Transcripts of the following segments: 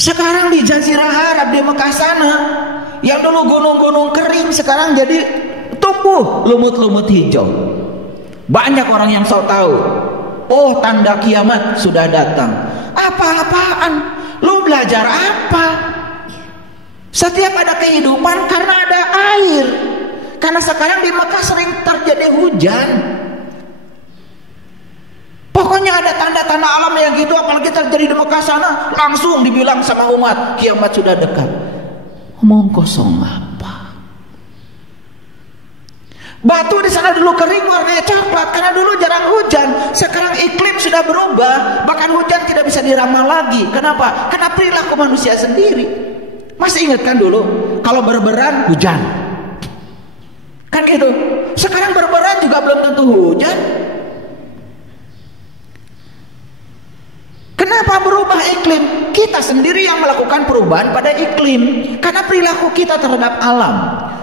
Sekarang di Jazirah Arab, di Mekah sana, yang dulu gunung-gunung kering sekarang jadi tumbuh lumut-lumut hijau. Banyak orang yang sok tahu, oh tanda kiamat sudah datang. Apa-apaan? Lu belajar apa? Setiap ada kehidupan karena ada air. Karena sekarang di Mekah sering terjadi hujan. Pokoknya ada tanda-tanda alam yang gitu, apalagi terjadi di Mekah sana, langsung dibilang sama umat, kiamat sudah dekat. Omong kosong apa? Batu di sana dulu kering warnanya coklat karena dulu jarang hujan. Sekarang iklim sudah berubah, bahkan hujan tidak bisa diramal lagi. Kenapa? Karena perilaku manusia sendiri. Masih ingat kan dulu kalau berberan hujan? Kan gitu. Sekarang berberan juga belum tentu hujan. Kenapa berubah iklim? Kita sendiri yang melakukan perubahan pada iklim. Karena perilaku kita terhadap alam.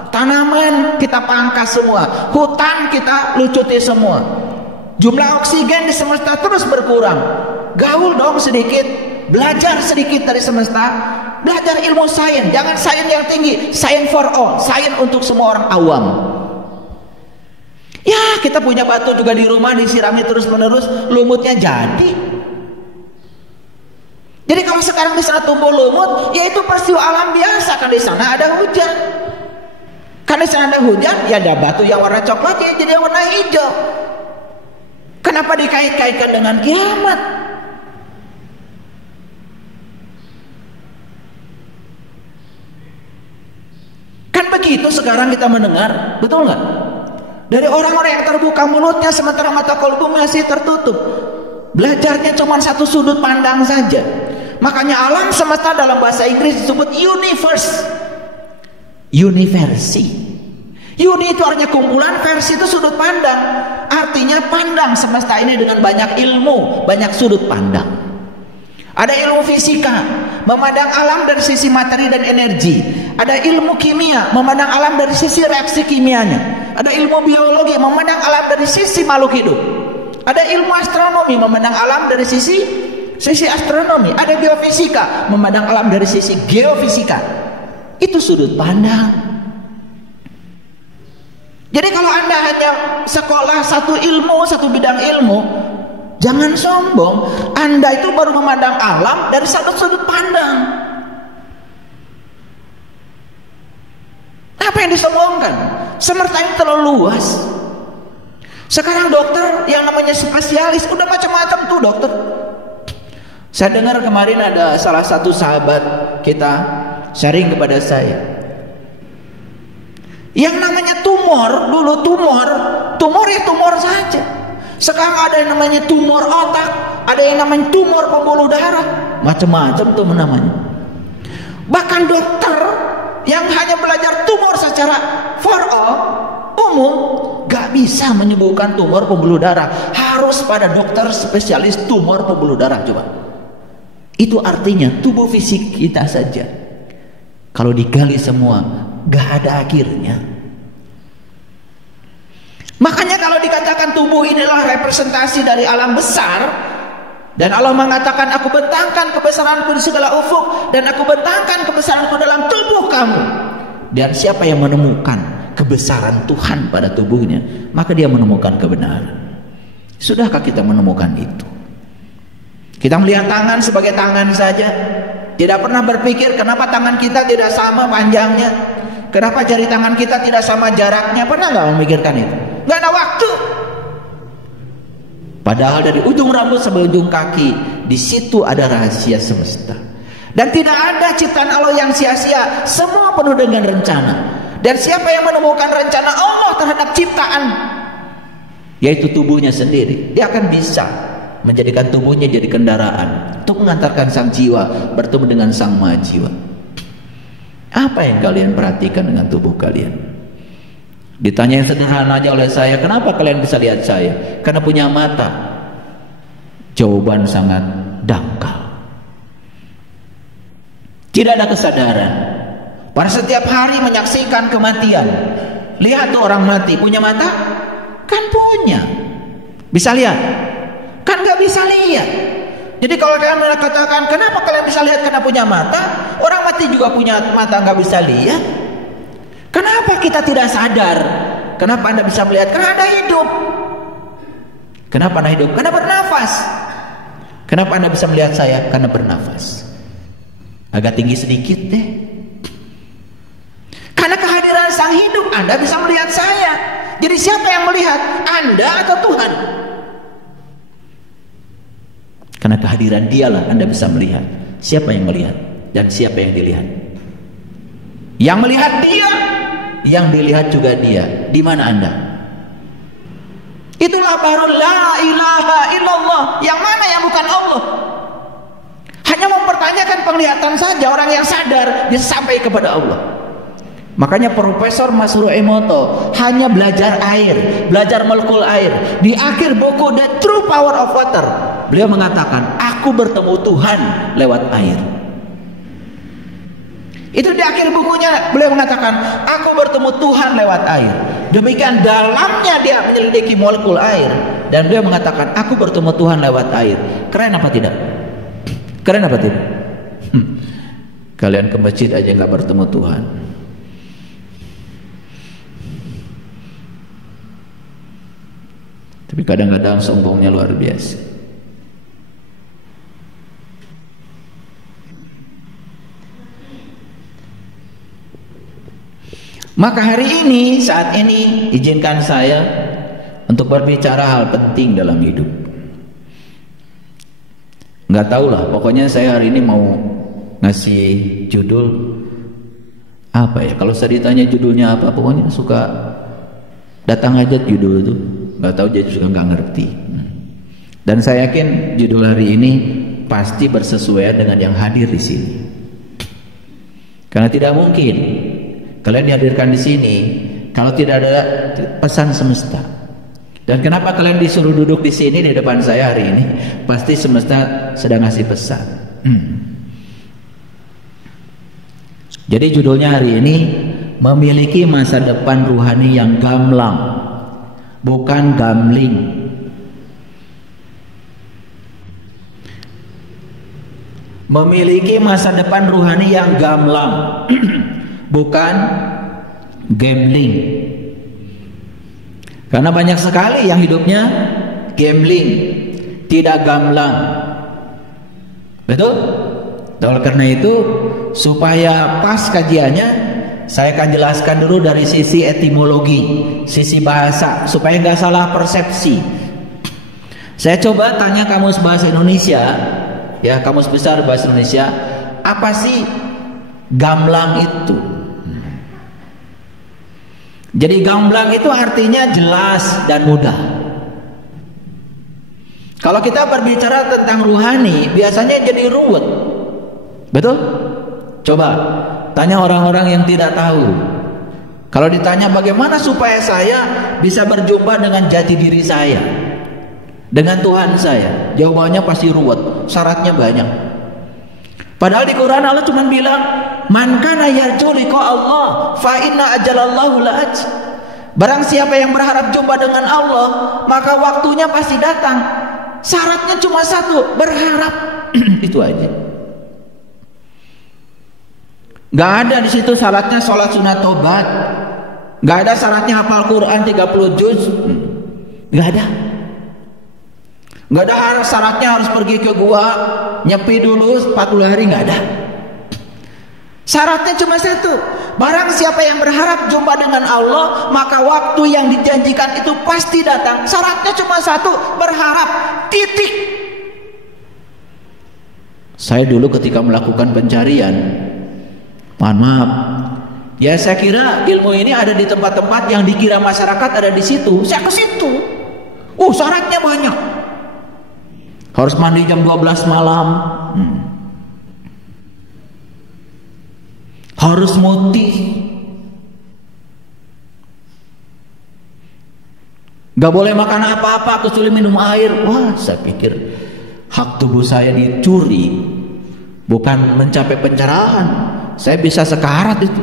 Tanaman kita pangkas semua, hutan kita lucuti semua. Jumlah oksigen di semesta terus berkurang. Gaul dong sedikit, belajar sedikit dari semesta. Belajar ilmu sains, jangan sains yang tinggi, sains for all, sains untuk semua orang awam. Ya, kita punya batu juga di rumah, disirami terus menerus, lumutnya jadi. Jadi kalau sekarang di sana tumbuh lumut, yaitu peristiwa alam biasa. Kan di sana ada hujan. Kan di sana ada hujan, ya ada batu yang warna coklat, ya jadi warna hijau. Kenapa dikait-kaitkan dengan kiamat? Kan begitu sekarang kita mendengar, betul nggak? Dari orang-orang yang terbuka mulutnya sementara mata kolbu masih tertutup. Belajarnya cuma satu sudut pandang saja. Makanya alam semesta dalam bahasa Inggris disebut universe. Universi. Uni itu artinya kumpulan, versi itu sudut pandang. Artinya pandang semesta ini dengan banyak ilmu, banyak sudut pandang. Ada ilmu fisika, memandang alam dari sisi materi dan energi. Ada ilmu kimia, memandang alam dari sisi reaksi kimianya. Ada ilmu biologi, memandang alam dari sisi makhluk hidup. Ada ilmu astronomi, memandang alam dari sisi astronomi. Ada geofisika, memandang alam dari sisi geofisika. Itu sudut pandang. Jadi kalau Anda hanya sekolah satu ilmu, satu bidang ilmu, jangan sombong. Anda itu baru memandang alam dari satu sudut pandang. Apa yang disombongkan? Semesta ini terlalu luas. Sekarang dokter yang namanya spesialis udah macam-macam tuh dokter. Saya dengar kemarin ada salah satu sahabat kita sharing kepada saya. Yang namanya tumor, dulu tumor ya tumor saja. Sekarang ada yang namanya tumor otak, ada yang namanya tumor pembuluh darah, macam-macam tuh namanya. Bahkan dokter yang hanya belajar tumor secara for all, umum, gak bisa menyembuhkan tumor pembuluh darah. Harus pada dokter spesialis tumor pembuluh darah coba. Itu artinya tubuh fisik kita saja, kalau digali semua, gak ada akhirnya. Makanya kalau dikatakan tubuh inilah representasi dari alam besar, dan Allah mengatakan aku bentangkan kebesaranku di segala ufuk, dan aku bentangkan kebesaranku dalam tubuh kamu. Dan siapa yang menemukan kebesaran Tuhan pada tubuhnya, maka dia menemukan kebenaran. Sudahkah kita menemukan itu? Kita melihat tangan sebagai tangan saja, tidak pernah berpikir kenapa tangan kita tidak sama panjangnya, kenapa jari tangan kita tidak sama jaraknya. Pernah nggak memikirkan itu? Nggak ada waktu. Padahal dari ujung rambut sampai ujung kaki, di situ ada rahasia semesta. Dan tidak ada ciptaan Allah yang sia-sia, semua penuh dengan rencana. Dan siapa yang menemukan rencana Allah terhadap ciptaan, yaitu tubuhnya sendiri, dia akan bisa menjadikan tubuhnya jadi kendaraan untuk mengantarkan sang jiwa bertemu dengan sang maha jiwa. Apa yang kalian perhatikan dengan tubuh kalian? Ditanya yang sederhana aja oleh saya, kenapa kalian bisa lihat saya? Karena punya mata. Jawaban sangat dangkal. Tidak ada kesadaran. Pada setiap hari menyaksikan kematian. Lihat tuh orang mati, punya mata? Kan punya. Bisa lihat? Kan gak bisa lihat. Jadi kalau kalian katakan, kenapa kalian bisa lihat karena punya mata? Orang mati juga punya mata, nggak bisa lihat. Kenapa kita tidak sadar? Kenapa Anda bisa melihat? Karena Anda hidup. Kenapa Anda hidup? Karena bernafas. Kenapa Anda bisa melihat saya? Karena bernafas. Agak tinggi sedikit deh. Karena kehadiran Sang Hidup, Anda bisa melihat saya. Jadi siapa yang melihat? Anda atau Tuhan? Karena kehadiran Dialah Anda bisa melihat. Siapa yang melihat dan siapa yang dilihat? Yang melihat Dia, yang dilihat juga Dia. Di mana Anda? Itulah baru la ilaha illallah. Yang mana yang bukan Allah? Hanya mempertanyakan penglihatan saja. Orang yang sadar bisa sampai kepada Allah. Makanya Profesor Masaru Emoto hanya belajar air, belajar molekul air. Di akhir buku The True Power of Water, beliau mengatakan, aku bertemu Tuhan lewat air. Itu di akhir bukunya beliau mengatakan, aku bertemu Tuhan lewat air. Demikian dalamnya dia menyelidiki molekul air, dan beliau mengatakan, aku bertemu Tuhan lewat air. Keren apa tidak? Keren apa tidak? Kalian ke masjid aja nggak bertemu Tuhan. Tapi kadang-kadang sombongnya luar biasa. Maka hari ini, saat ini, izinkan saya untuk berbicara hal penting dalam hidup. Nggak tahulah, pokoknya saya hari ini mau ngasih judul apa ya? Kalau saya ditanya judulnya apa, pokoknya suka datang aja judul itu. Nggak tahu, jadi juga nggak ngerti. Dan saya yakin judul hari ini pasti bersesuaian dengan yang hadir di sini. Karena tidak mungkin kalian dihadirkan di sini kalau tidak ada pesan semesta. Dan kenapa kalian disuruh duduk di sini di depan saya hari ini? Pasti semesta sedang ngasih pesan. Jadi judulnya hari ini, memiliki masa depan rohani yang gamblang, bukan gambling. Memiliki masa depan rohani yang gamblang, bukan gambling. Karena banyak sekali yang hidupnya gambling, tidak gamblang. Betul? Oleh karena itu, supaya pas kajiannya, saya akan jelaskan dulu dari sisi etimologi, sisi bahasa, supaya nggak salah persepsi. Saya coba tanya kamus bahasa Indonesia, ya, kamus besar bahasa Indonesia, apa sih gamblang itu? Jadi gamblang itu artinya jelas dan mudah. Kalau kita berbicara tentang rohani, biasanya jadi ruwet. Betul? Coba tanya orang-orang yang tidak tahu. Kalau ditanya bagaimana supaya saya bisa berjumpa dengan jati diri saya, dengan Tuhan saya, jawabannya pasti ruwet, syaratnya banyak. Padahal di Quran Allah cuma bilang, man kana yarju liqa Allah fa inna ajalallahu la'at. Barang siapa yang berharap jumpa dengan Allah, maka waktunya pasti datang. Syaratnya cuma satu, berharap. Itu aja. Gak ada di situ syaratnya sholat sunat tobat. Gak ada syaratnya hafal Quran 30 juz. Gak ada. Gak ada syaratnya harus pergi ke gua nyepi dulu 40 hari. Gak ada. Syaratnya cuma satu, barang siapa yang berharap jumpa dengan Allah, maka waktu yang dijanjikan itu pasti datang. Syaratnya cuma satu, berharap. Titik. Saya dulu ketika melakukan pencarian, mohon maaf, ya saya kira ilmu ini ada di tempat-tempat yang dikira masyarakat ada di situ. Saya ke situ. Syaratnya banyak. Harus mandi jam 12 malam. Harus mutih. Gak boleh makan apa-apa kecuali minum air. Wah, saya pikir hak tubuh saya dicuri, bukan mencapai pencerahan. Saya bisa sekarat itu.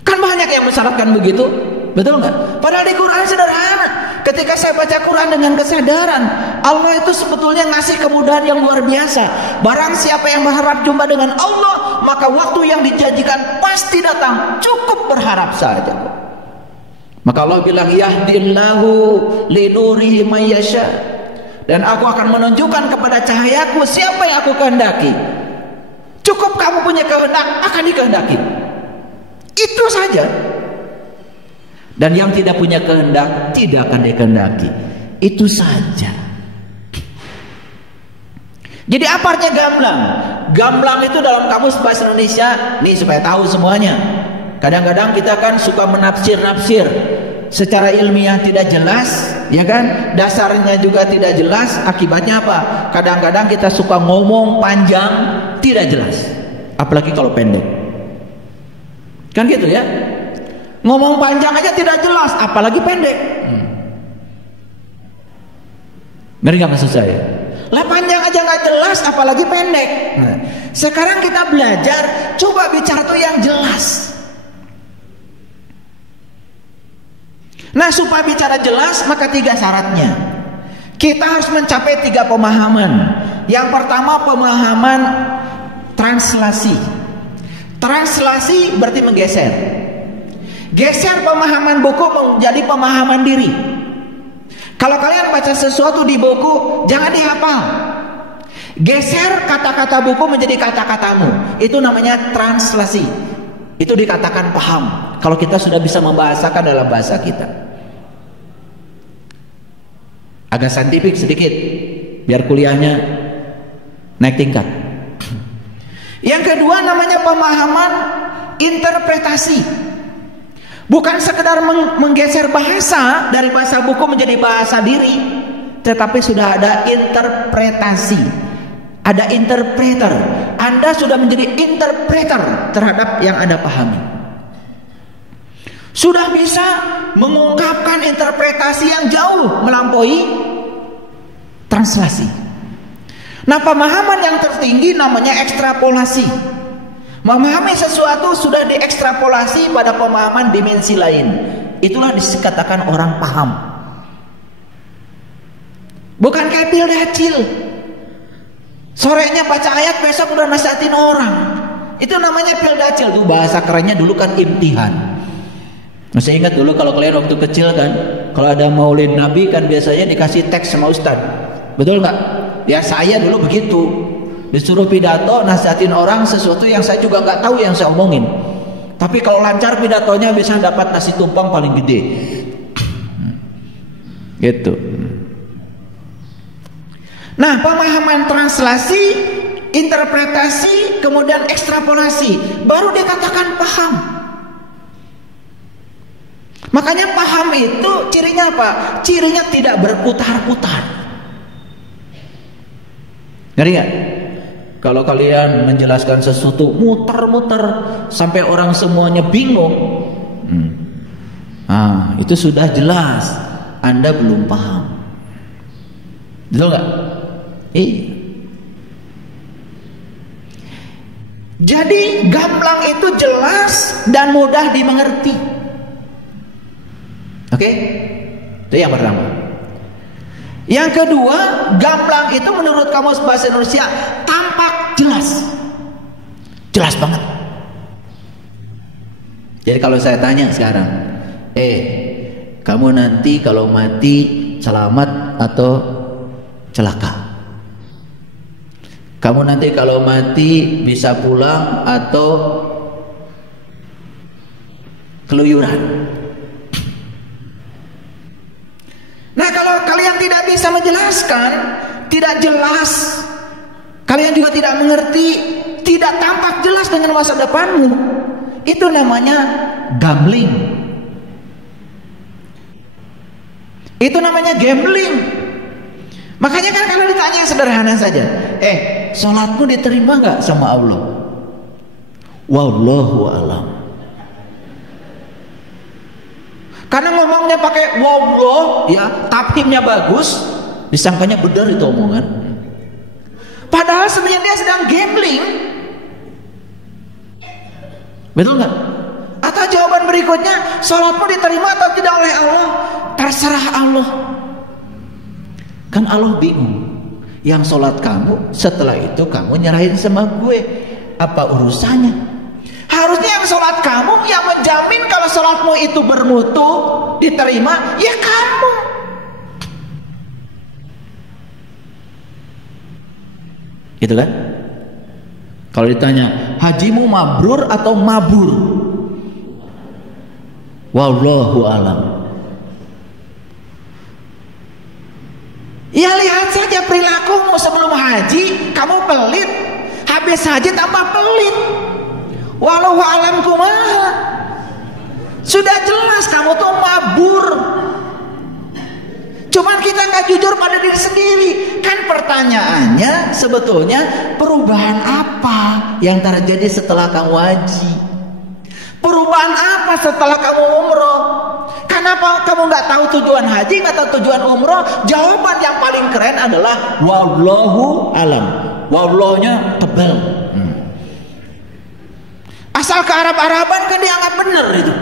Kan banyak yang mensyaratkan begitu, betul nggak? Padahal di Quran sederhana. Ketika saya baca Quran dengan kesadaran, Allah itu sebetulnya ngasih kemudahan yang luar biasa. Barang siapa yang berharap jumpa dengan Allah, maka waktu yang dijanjikan pasti datang. Cukup berharap saja. Maka Allah bilang, yahdillahu linurihi may yasha. Dan aku akan menunjukkan kepada cahayaku siapa yang aku kehendaki. Cukup kamu punya kehendak, akan dikehendaki. Itu saja. Dan yang tidak punya kehendak tidak akan dikehendaki. Itu saja. Jadi apa artinya gamblang? Gamblang itu dalam kamus bahasa Indonesia, nih supaya tahu semuanya. Kadang-kadang kita kan suka menafsir-nafsir secara ilmiah tidak jelas, ya kan? Dasarnya juga tidak jelas. Akibatnya apa? Kadang-kadang kita suka ngomong panjang tidak jelas, apalagi kalau pendek. Kan gitu ya? Ngomong panjang aja tidak jelas, apalagi pendek. Ngerti nggak maksud saya? Lah panjang aja nggak jelas, apalagi pendek. Nah, sekarang kita belajar, coba bicara tuh yang jelas. Nah, supaya bicara jelas, maka 3 syaratnya. Kita harus mencapai 3 pemahaman. Yang pertama, pemahaman translasi. Translasi berarti menggeser. Geser pemahaman buku menjadi pemahaman diri. Kalau kalian baca sesuatu di buku, jangan dihafal. Geser kata-kata buku menjadi kata-katamu. Itu namanya translasi. Itu dikatakan paham. Kalau kita sudah bisa membahasakan dalam bahasa kita. Agak saintifik sedikit, biar kuliahnya naik tingkat. Yang kedua namanya pemahaman interpretasi. Bukan sekedar menggeser bahasa dari bahasa buku menjadi bahasa diri, tetapi sudah ada interpretasi, ada interpreter. Anda sudah menjadi interpreter terhadap yang Anda pahami. Sudah bisa mengungkapkan interpretasi yang jauh melampaui translasi. Nah, pemahaman yang tertinggi namanya ekstrapolasi. Memahami sesuatu sudah diekstrapolasi pada pemahaman dimensi lain. Itulah dikatakan orang paham. Bukan kayak pildacil. Sorenya baca ayat, besok udah nasihatin orang. Itu namanya pildacil. Tuh bahasa kerennya dulu kan imtihan. Masih ingat dulu kalau kalian waktu kecil kan, kalau ada maulid Nabi kan biasanya dikasih teks sama ustaz. Betul nggak? Ya saya dulu begitu. Disuruh pidato nasihatin orang sesuatu yang saya juga nggak tahu yang saya omongin. Tapi kalau lancar pidatonya bisa dapat nasi tumpang paling gede. Gitu. Nah, pemahaman translasi, interpretasi, kemudian ekstrapolasi, baru dikatakan paham. Makanya paham itu cirinya apa? Cirinya tidak berputar-putar. Ngerti nggak? Kalau kalian menjelaskan sesuatu muter-muter sampai orang semuanya bingung, itu sudah jelas Anda belum paham. Betul nggak? Jadi gamblang itu jelas dan mudah dimengerti. Oke? Itu yang pertama. Yang kedua, gamblang itu menurut kamus bahasa Indonesia tampak jelas. Jelas banget. Jadi kalau saya tanya sekarang, kamu nanti kalau mati selamat atau celaka? Kamu nanti kalau mati bisa pulang atau keluyuran? Nah, kalau kalian tidak bisa menjelaskan, tidak jelas, kalian juga tidak mengerti, tidak tampak jelas dengan masa depanmu, itu namanya gambling. Itu namanya gambling. Makanya kan kalau ditanya yang sederhana saja, sholatmu diterima nggak sama Allah? Wallahu a'lam. Karena ngomongnya pakai wallah, ya, tafhimnya bagus, disangkanya benar itu omongan. Padahal sebenarnya dia sedang gambling. Betul nggak? Atau jawaban berikutnya, sholatmu diterima atau tidak oleh Allah? Terserah Allah. Kan Allah bingung. Yang sholat kamu, setelah itu kamu nyerahin sama gue. Apa urusannya? Harusnya yang sholat kamu, yang menjamin kalau sholatmu itu bermutu, diterima, ya kamu. Gitu kan? Kalau ditanya, hajimu mabrur atau mabur? Wallahu alam. Ya lihat saja perilakumu sebelum haji, kamu pelit, habis haji tambah pelit. Wallahu alam kumaha. Sudah jelas kamu tuh mabur. Cuman kita nggak jujur pada diri sendiri. Kan pertanyaannya sebetulnya perubahan apa yang terjadi setelah kamu haji? Perubahan apa setelah kamu umroh? Kenapa kamu nggak tahu tujuan haji, nggak tahu tujuan umroh? Jawaban yang paling keren adalah wallahu alam. Wallahnya tebal. Asal ke Arab-Araban kan dianggap benar itu.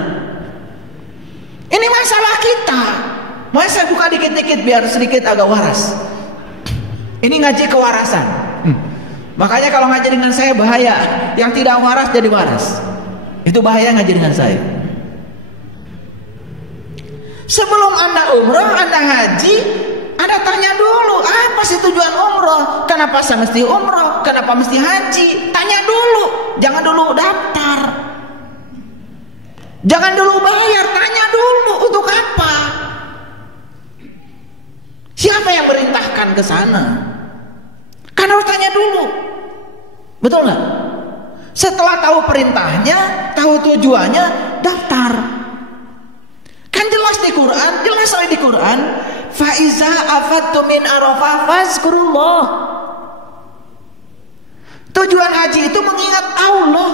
Ini masalah kita. Masa saya buka dikit-dikit biar sedikit agak waras. Ini ngaji kewarasan. Makanya kalau ngaji dengan saya bahaya. Yang tidak waras jadi waras. Itu bahaya ngaji dengan saya. Sebelum Anda umroh, Anda haji, Anda tanya dulu, apa sih tujuan umroh? Kenapa saya mesti umroh? Kenapa mesti haji? Tanya dulu. Jangan dulu daftar. Jangan dulu bayar. Tanya dulu untuk apa? Siapa yang merintahkan ke sana? Kan harus tanya dulu. Betul nggak? Setelah tahu perintahnya, tahu tujuannya, daftar. Kan jelas di Quran, jelas sekali di Quran, fa iza afattu min arafah fazkurullah. Tujuan haji itu mengingat Allah.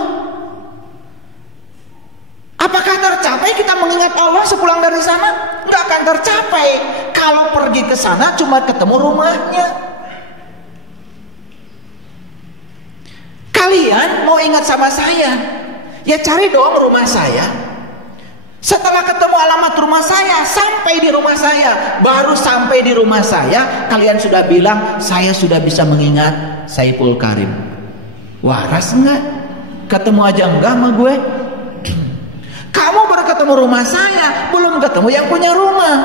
Apakah tercapai kita mengingat Allah sepulang dari sana? Nggak akan tercapai. Kalau pergi ke sana cuma ketemu rumahnya. Kalian mau ingat sama saya, ya cari dong rumah saya. Setelah ketemu alamat rumah saya, sampai di rumah saya, baru sampai di rumah saya, kalian sudah bilang saya sudah bisa mengingat Saiful Karim. Waras enggak? Ketemu aja enggak sama gue? Kamu baru ketemu rumah saya, belum ketemu yang punya rumah.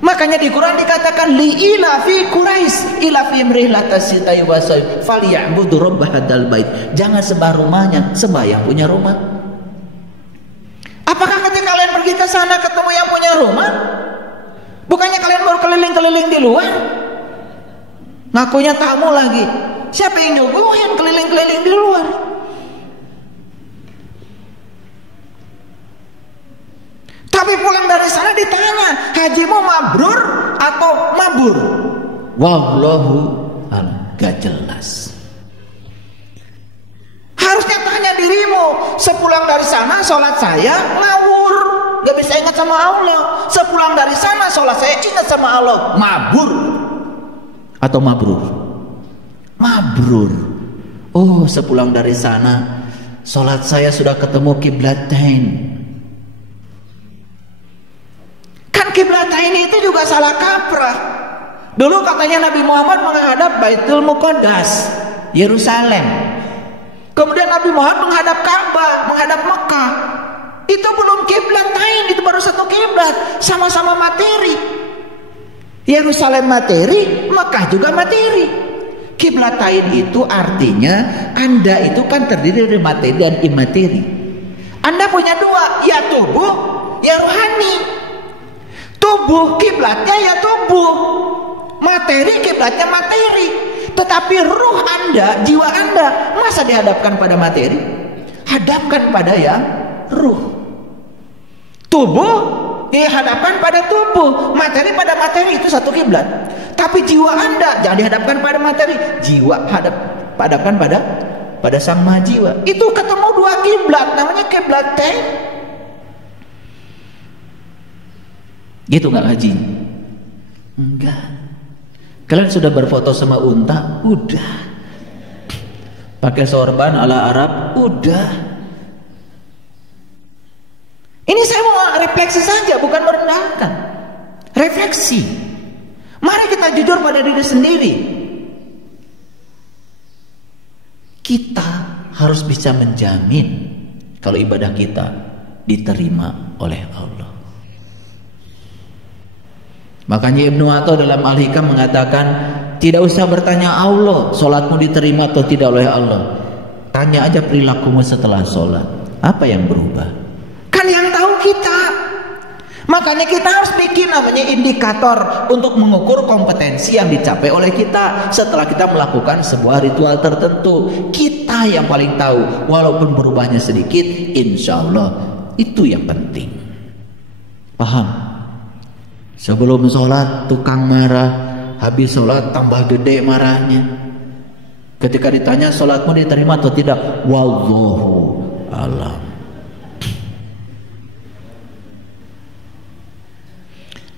Makanya di Quran dikatakan li ilafi Quraisy ilafi mrihlatasita'i wasai falyabudu rabb hadzal bait. Jangan sembah rumahnya, sembah yang punya rumah. Apakah ketika kalian pergi ke sana ketemu yang punya rumah? Bukannya kalian baru keliling-keliling di luar? Ngakunya tamu lagi. Siapa yang nyuguhin keliling-keliling di luar? Tapi pulang dari sana ditanya, hajimu mabrur atau mabur? Wallahu a'lam. Gak jelas. Harusnya tanya dirimu, sepulang dari sana sholat saya ngawur, gak bisa ingat sama Allah. Sepulang dari sana sholat saya ingat sama Allah. Mabur atau mabrur? Mabrur. Oh, sepulang dari sana sholat saya sudah ketemu kiblatain. Kiblatain itu juga salah kaprah. Dulu katanya Nabi Muhammad menghadap Baitul Muqaddas, Yerusalem. Kemudian Nabi Muhammad menghadap Ka'bah, menghadap Mekah. Itu belum kiblatain, itu baru satu kiblat, sama-sama materi. Yerusalem materi, Mekah juga materi. Kiblatain itu artinya Anda itu kan terdiri dari materi dan imateri. Anda punya dua, ya tubuh, ya rohani. Tubuh kiblatnya ya tubuh, materi kiblatnya materi. Tetapi ruh Anda, jiwa Anda, masa dihadapkan pada materi? Hadapkan pada yang ruh. Tubuh dihadapkan pada tubuh, materi pada materi, itu satu kiblat. Tapi jiwa Anda jangan dihadapkan pada materi, jiwa hadapkan pada sang maha jiwa. Itu ketemu dua kiblat, namanya kiblatain. Gitu nggak haji? Enggak. Kalian sudah berfoto sama unta? Udah. Pakai sorban ala Arab? Udah. Ini saya mau refleksi saja, bukan merendahkan. Refleksi. Mari kita jujur pada diri sendiri. Kita harus bisa menjamin kalau ibadah kita diterima oleh Allah. Makanya Ibnu Atha dalam Al-Hikam mengatakan, tidak usah bertanya Allah sholatmu diterima atau tidak oleh Allah. Tanya aja perilakumu setelah sholat, apa yang berubah? Kan yang tahu kita. Makanya kita harus bikin namanya indikator untuk mengukur kompetensi yang dicapai oleh kita setelah kita melakukan sebuah ritual tertentu. Kita yang paling tahu, walaupun berubahnya sedikit, insya Allah itu yang penting. Paham? Sebelum sholat tukang marah, habis sholat tambah gede marahnya. Ketika ditanya sholatmu diterima atau tidak, wallahu alam.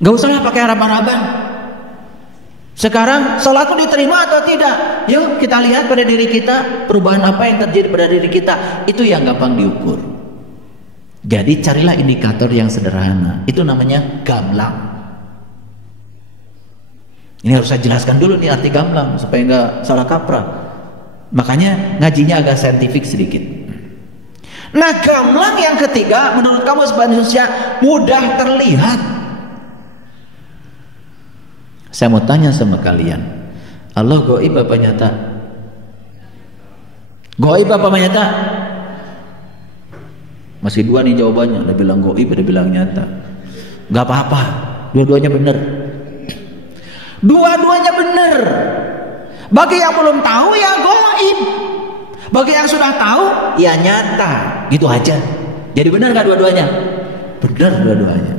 Gak usahlah pakai harapan-harapan. Sekarang sholatmu diterima atau tidak? Yuk kita lihat pada diri kita, perubahan apa yang terjadi pada diri kita. Itu yang gampang diukur. Jadi carilah indikator yang sederhana. Itu namanya gamblang. Ini harus saya jelaskan dulu nih arti gamblang supaya nggak salah kaprah. Makanya ngajinya agak saintifik sedikit. Nah, gamblang yang ketiga menurut kamu sebagai manusia mudah terlihat. Saya mau tanya sama kalian, Allah gaib apa nyata? Gaib apa nyata? Masih dua nih jawabannya. Ada bilang gaib, ada bilang nyata. Gak apa-apa, dua-duanya benar. Dua-duanya benar. Bagi yang belum tahu ya gaib, bagi yang sudah tahu ya nyata. Gitu aja. Jadi benar gak dua-duanya? Benar dua-duanya.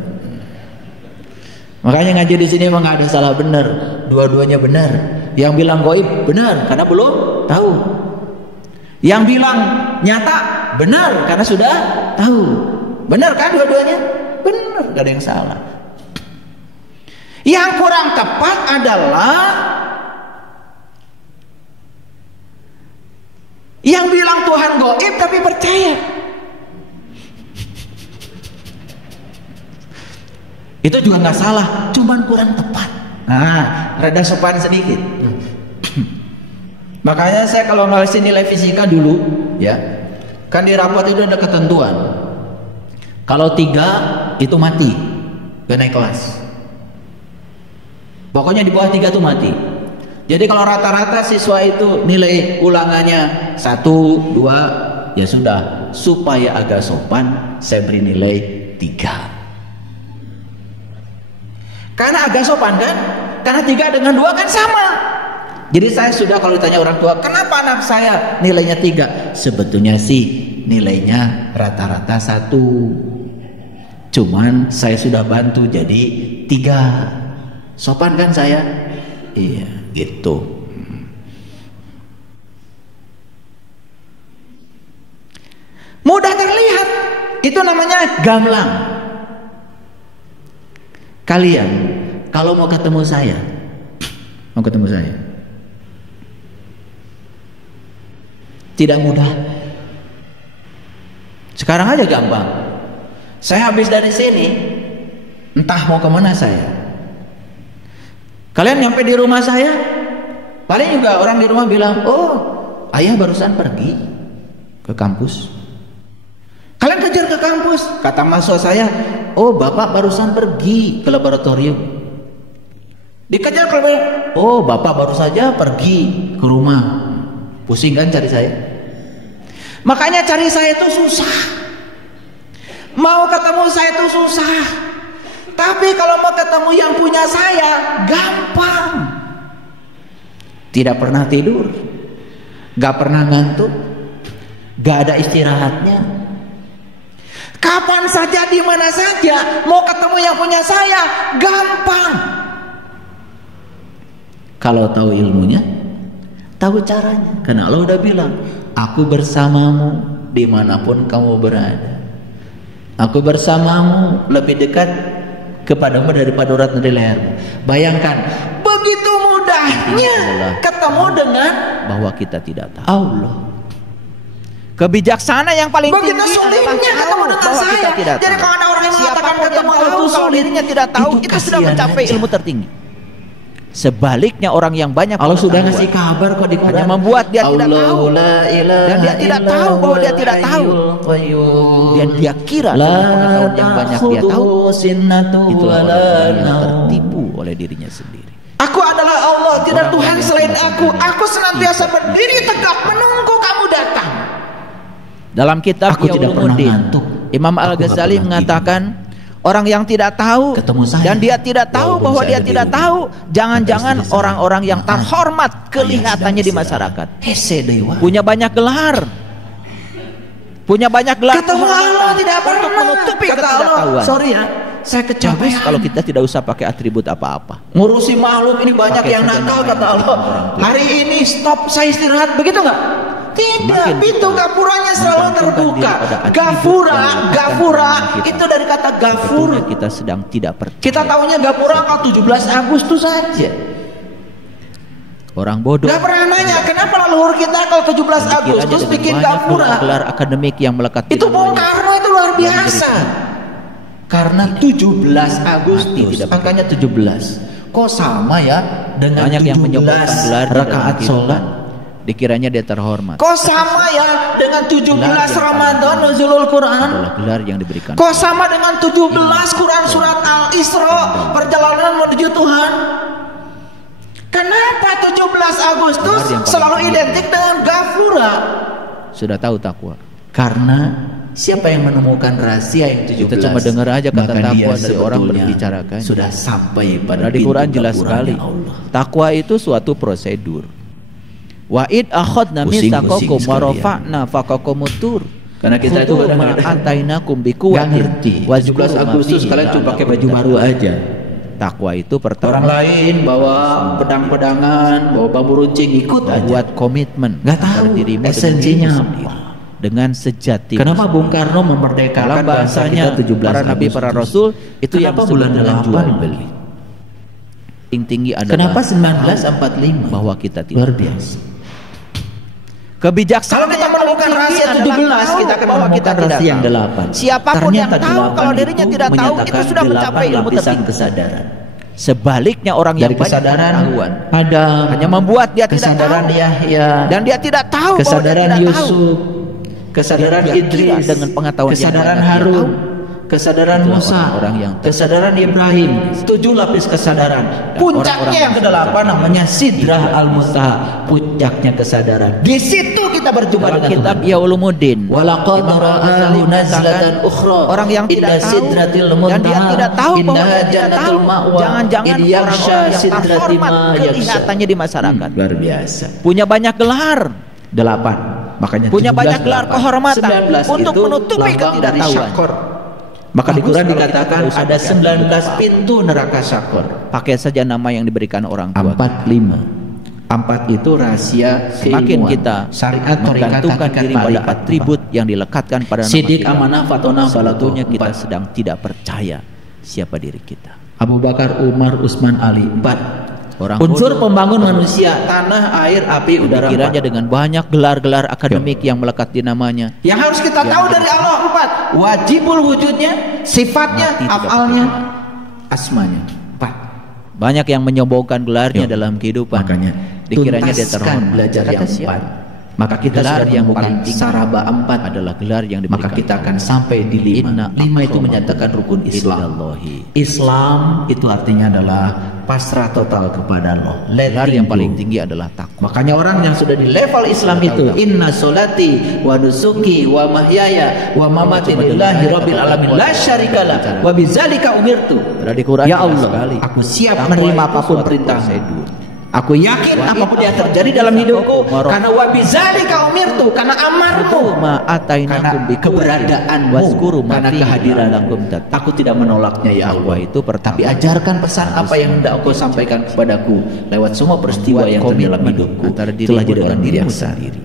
Makanya ngaji di sini emang gak ada salah benar. Dua-duanya benar. Yang bilang gaib benar karena belum tahu. Yang bilang nyata benar karena sudah tahu. Benar kan dua-duanya? Benar, gak ada yang salah. Yang kurang tepat adalah yang bilang Tuhan gaib tapi percaya. Itu juga nggak salah, cuman kurang tepat. Nah, rada sopan sedikit. Makanya saya kalau nulis nilai fisika dulu, ya, kan di rapot itu ada ketentuan. Kalau 3 itu mati, gak naik kelas. Pokoknya di bawah 3 tuh mati. Jadi kalau rata-rata siswa itu nilai ulangannya 1, 2, ya sudah. Supaya agak sopan, saya beri nilai 3. Karena agak sopan kan? Karena 3 dengan 2 kan sama. Jadi saya sudah kalau ditanya orang tua, kenapa anak saya nilainya 3? Sebetulnya sih nilainya rata-rata 1. Cuman saya sudah bantu jadi 3. Sopan kan saya? Iya, gitu. Mudah terlihat. Itu namanya gamblang. Kalian kalau mau ketemu saya, tidak mudah. Sekarang aja gampang. Saya habis dari sini, entah mau kemana saya. Kalian nyampe di rumah saya, paling juga orang di rumah bilang, oh ayah barusan pergi ke kampus. Kalian kejar ke kampus, kata mahasiswa saya, oh bapak barusan pergi ke laboratorium. Dikejar ke laboratorium, oh bapak baru saja pergi ke rumah. Pusing kan cari saya? Makanya cari saya itu susah. Mau ketemu saya itu susah. Tapi kalau mau ketemu yang punya saya, gampang. Tidak pernah tidur, gak pernah ngantuk, gak ada istirahatnya. Kapan saja, di mana saja, mau ketemu yang punya saya, gampang. Kalau tahu ilmunya, tahu caranya. Karena Allah udah bilang, aku bersamamu dimanapun kamu berada. Aku bersamamu lebih dekat kepadamu daripada urat nadi lehermu. Bayangkan begitu mudahnya ketemu dengan bahwa kita tidak tahu Allah. Kebijaksanaan yang paling begitu tinggi sulitnya ketemu dengan bahwa saya. kita tidak Jadi tahu. kalau ada orang yang mengatakan Siapapun ketemu yang Allah tahu itu kalau sulit, dirinya tidak tahu, itu sudah kasihan mencapai aja. ilmu tertinggi. Sebaliknya orang yang banyak Allah sudah ngasih kabar kok di Quran, hanya membuat dia tidak tahu, dan dia tidak tahu bahwa dia tidak tahu, dan dia kira dengan pengetahuan yang banyak dia tahu. Itulah orang yang tertipu oleh dirinya sendiri. Aku adalah Allah, tidak Tuhan selain aku. Aku senantiasa berdiri tegak menunggu kamu datang. Dalam kitab Yaulumuddin, Imam Al-Ghazali mengatakan, orang yang tidak tahu dan dia tidak tahu bahwa dia tidak tahu, jangan-jangan orang-orang yang terhormat kelihatannya di masyarakat, punya banyak gelar, ketemu Allah tidak pernah menutupi kata Allah. Sorry ya, saya kecapean. Kalau kita tidak usah pakai atribut apa-apa, ngurusi makhluk ini banyak yang nakal kata Allah. Hari ini stop, saya istirahat, begitu nggak? Tidak, pintu gapuranya selalu terbuka. Gafura itu dari kata gafur. Kita sedang tidak percaya. Kita tahunya gapura kalau 17 Agustus saja. Orang bodoh. Gak pernah nanya kenapa leluhur kita kalau 17 Agustus bikin gapura. Gelar akademik yang melekat. Itu Bung Karno, itu luar biasa. Karena 17 Agustus, angkanya 17. Kok sama ya dengan banyak 17 yang menyebutkan gelar rakaat sholat. Dikiranya dia terhormat. Kok sama ya dengan 17 Ramadan nuzulul Quran? Adalah gelar yang diberikan. Kok sama dengan 17 Quran surat Al-Isra, perjalanan menuju Tuhan? Kenapa 17 Agustus selalu identik dengan gafura? Sudah tahu takwa. Karena siapa yang menemukan rahasia yang 17? Kita cuma dengar aja kata takwa dari orang berbicarakan. Sudah sampai pada di Quran jelas sekali. Takwa itu suatu prosedur. Wa'id akhadna mitsaqakum wa rafa'na faqakumut-tur. Karena kita itu antainakum biquwwatin. 17 Agustus kalian cuma pakai baju baru aja. Takwa itu pertama. Orang lain bawa pedang-pedangan, bawa bambu runcing, ikut aja. Buat komitmen. Nggak tahu esensinya apa. Dengan sejati. Kenapa Bung Karno memerdekakan bahasanya para nabi, para rasul itu yang bulan 8 jual beli. Tinggi adalah kenapa 1945 bahwa kita tidak luar biasa. Kebijaksanaan. Kalau kita menemukan rahasia 17, kita akan bahwa kita tidak yang 8. Siapapun yang tahu kalau dirinya tidak tahu itu sudah mencapai ilmu tertinggi. Kesadaran. Sebaliknya orang yang kesadaran Adam hanya membuat dia tidak tahu. Yahya, dan dia tidak tahu kesadaran bahwa dia Yusuf, kesadaran Idris, dengan pengetahuan kesadaran Harun, kesadaran Musa, kesadaran Ibrahim, 7 lapis kesadaran. Puncaknya yang ke-8 namanya Sidrah Al-Muntaha, puncaknya kesadaran. Di situ kita berjumpa dengan kitab Yaulumuddin. Walaqad ra'ahu nazlatan ukhra. Orang yang tidak tahu dan dia tidak tahu bahwa dia tidak tahu. Jangan-jangan orang-orang yang terhormat kelihatannya di masyarakat. Luar biasa. Punya banyak gelar. 8. Makanya punya banyak gelar kehormatan untuk menutupi ketidaktahuan. Maka di Quran dikatakan ada 19 pintu neraka syakor. Pakai saja nama yang diberikan orang tua. 45. 4 itu rahasia semakin kita syariat menggantungkan diri pada atribut yang dilekatkan pada nama sidik, amanah, fatonah, sebetulnya kita sedang tidak percaya siapa diri kita. Abu Bakar, Umar, Utsman, Ali. 4 orang unsur pembangun manusia, tanah, air, api, udara. Kiranya dengan banyak gelar-gelar akademik yang melekat di namanya. Yang harus kita tahu dari Allah 4. Wajibul wujudnya, sifatnya, afalnya, asmanya. 4. Banyak yang menyombongkan gelarnya dalam kehidupan. Makanya dikiranya dia terhormat. Belajar yang 4. Maka kita gelar yang paling saraba 4 adalah gelar yang diberikan. Maka kita akan sampai di 5. 5 itu menyatakan rukun Islam. Islam itu artinya adalah pasrah total kepada Allah. Gelar yang paling tinggi adalah takwa. Makanya orang yang sudah di level Islam itu, inna solati wa nusuki wa mahyaya wa mamati lillahi rabbil alamin la syarikalah wa bidzalika umirtu. Ya Allah, aku siap menerima apapun perintahmu. Aku yakin apapun yang terjadi dalam hidupku karena wabizalika umirtu, karena amarmu, karena keberadaanmu, karena kehadiranmu. Aku tidak menolaknya ya Allah. Itu pertama. Tapi ajarkan pesan apa yang hendak Engkau sampaikan kepadaku lewat semua peristiwa yang terjadi dalam hidupku. Itulah jadi orang dirimu sendiri.